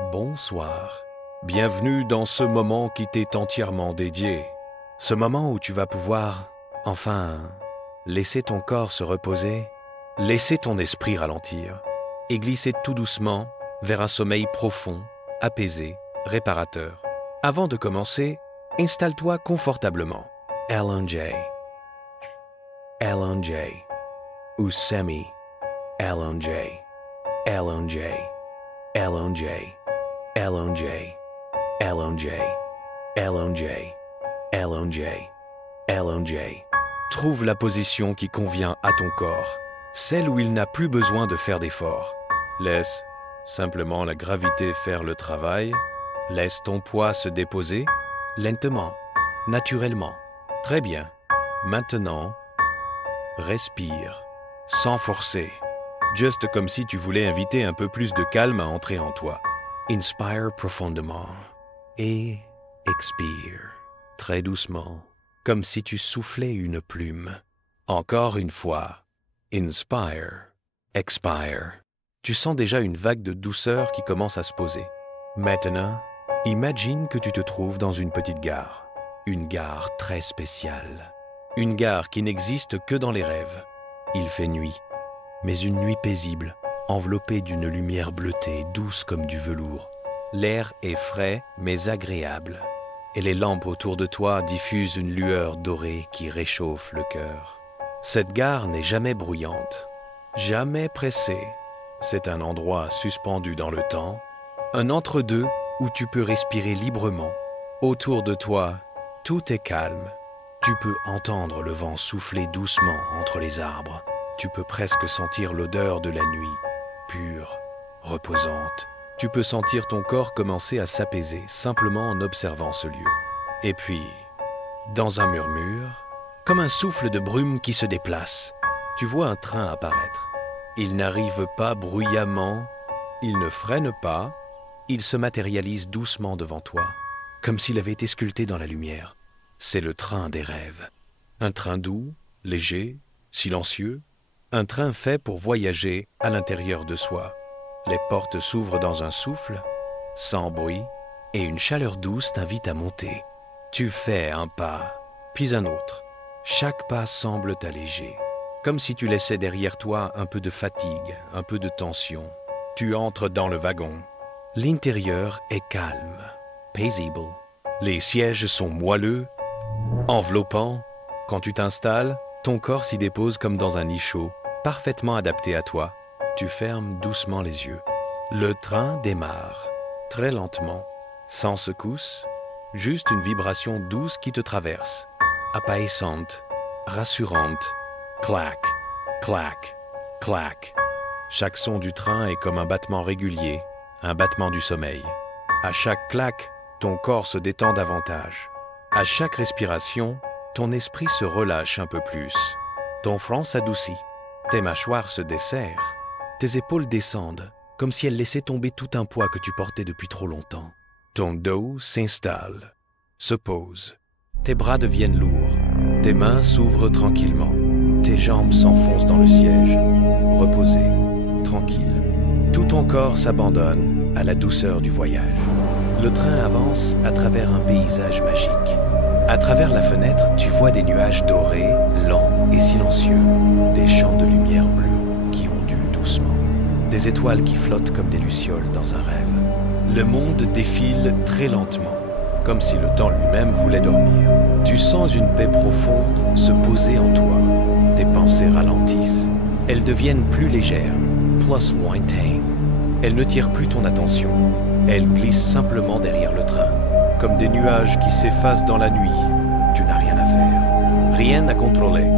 Bonsoir. Bienvenue dans ce moment qui t'est entièrement dédié. Ce moment où tu vas pouvoir, enfin, laisser ton corps se reposer, laisser ton esprit ralentir et glisser tout doucement vers un sommeil profond, apaisé, réparateur. Avant de commencer, installe-toi confortablement. LNJ, LNJ, ou semi, LNJ, LNJ, LNJ, LNJ, LNJ, LNJ, LNJ, LNJ. Trouve la position qui convient à ton corps, celle où il n'a plus besoin de faire d'efforts. Laisse simplement la gravité faire le travail. Laisse ton poids se déposer, lentement, naturellement. Très bien. Maintenant, respire, sans forcer. Juste comme si tu voulais inviter un peu plus de calme à entrer en toi. Inspire profondément et expire très doucement, comme si tu soufflais une plume. Encore une fois, inspire, expire. Tu sens déjà une vague de douceur qui commence à se poser. Maintenant, imagine que tu te trouves dans une petite gare. Une gare très spéciale. Une gare qui n'existe que dans les rêves. Il fait nuit, mais une nuit paisible, enveloppée d'une lumière bleutée, douce comme du velours. L'air est frais, mais agréable. Et les lampes autour de toi diffusent une lueur dorée qui réchauffe le cœur. Cette gare n'est jamais bruyante, jamais pressée. C'est un endroit suspendu dans le temps, un entre-deux où tu peux respirer librement. Autour de toi, tout est calme. Tu peux entendre le vent souffler doucement entre les arbres. Tu peux presque sentir l'odeur de la nuit, pure, reposante. Tu peux sentir ton corps commencer à s'apaiser simplement en observant ce lieu. Et puis, dans un murmure, comme un souffle de brume qui se déplace, tu vois un train apparaître. Il n'arrive pas bruyamment, il ne freine pas, il se matérialise doucement devant toi, comme s'il avait été sculpté dans la lumière. C'est le train des rêves. Un train doux, léger, silencieux, un train fait pour voyager à l'intérieur de soi. Les portes s'ouvrent dans un souffle, sans bruit, et une chaleur douce t'invite à monter. Tu fais un pas, puis un autre. Chaque pas semble t'alléger, comme si tu laissais derrière toi un peu de fatigue, un peu de tension. Tu entres dans le wagon. L'intérieur est calme, paisible. Les sièges sont moelleux, enveloppants. Quand tu t'installes, ton corps s'y dépose comme dans un nid chaud, parfaitement adapté à toi. Tu fermes doucement les yeux. Le train démarre, très lentement, sans secousse, juste une vibration douce qui te traverse, apaisante, rassurante. Clac, clac, clac. Chaque son du train est comme un battement régulier, un battement du sommeil. À chaque clac, ton corps se détend davantage. À chaque respiration, ton esprit se relâche un peu plus. Ton front s'adoucit, tes mâchoires se desserrent. Tes épaules descendent, comme si elles laissaient tomber tout un poids que tu portais depuis trop longtemps. Ton dos s'installe, se pose. Tes bras deviennent lourds. Tes mains s'ouvrent tranquillement. Tes jambes s'enfoncent dans le siège. Reposé, tranquille. Tout ton corps s'abandonne à la douceur du voyage. Le train avance à travers un paysage magique. À travers la fenêtre, tu vois des nuages dorés, lents et silencieux. Des champs de lumière bleue. Des étoiles qui flottent comme des lucioles dans un rêve. Le monde défile très lentement, comme si le temps lui-même voulait dormir. Tu sens une paix profonde se poser en toi. Tes pensées ralentissent. Elles deviennent plus légères, plus lointaines. Elles ne tirent plus ton attention. Elles glissent simplement derrière le train, comme des nuages qui s'effacent dans la nuit. Tu n'as rien à faire, rien à contrôler.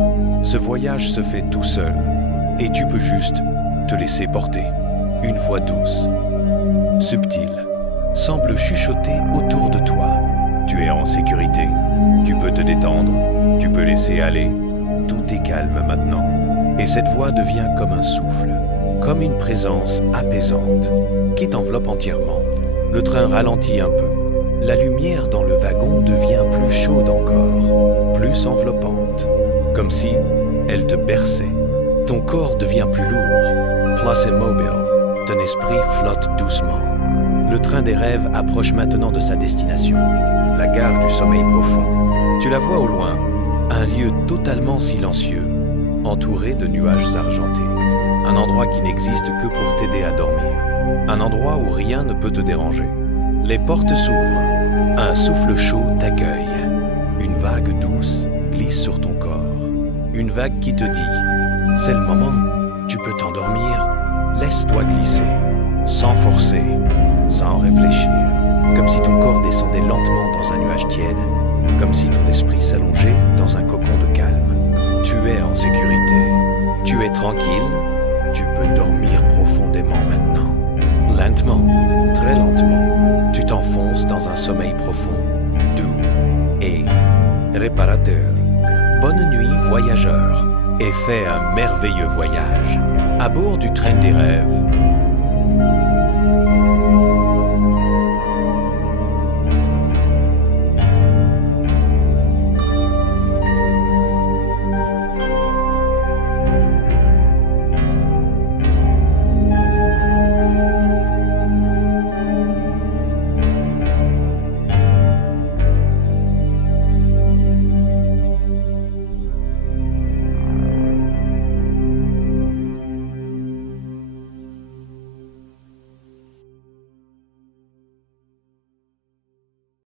Ce voyage se fait tout seul, et tu peux juste te laisser porter. Une voix douce, subtile, semble chuchoter autour de toi. Tu es en sécurité. Tu peux te détendre. Tu peux laisser aller. Tout est calme maintenant. Et cette voix devient comme un souffle, comme une présence apaisante qui t'enveloppe entièrement. Le train ralentit un peu. La lumière dans le wagon devient plus chaude encore, plus enveloppante, comme si elle te berçait. Ton corps devient plus lourd, plus immobile. Ton esprit flotte doucement. Le train des rêves approche maintenant de sa destination, la gare du sommeil profond. Tu la vois au loin, un lieu totalement silencieux, entouré de nuages argentés. Un endroit qui n'existe que pour t'aider à dormir. Un endroit où rien ne peut te déranger. Les portes s'ouvrent. Un souffle chaud t'accueille. Une vague douce glisse sur ton corps. Une vague qui te dit « C'est le moment, tu peux t'endormir, laisse-toi glisser. » Sans forcer, sans réfléchir. Comme si ton corps descendait lentement dans un nuage tiède. Comme si ton esprit s'allongeait dans un cocon de calme. Tu es en sécurité. Tu es tranquille. Tu peux dormir profondément maintenant. Lentement, très lentement, tu t'enfonces dans un sommeil profond, doux et réparateur. Bonne nuit, voyageur, et fais un merveilleux voyage. À bord du train des rêves,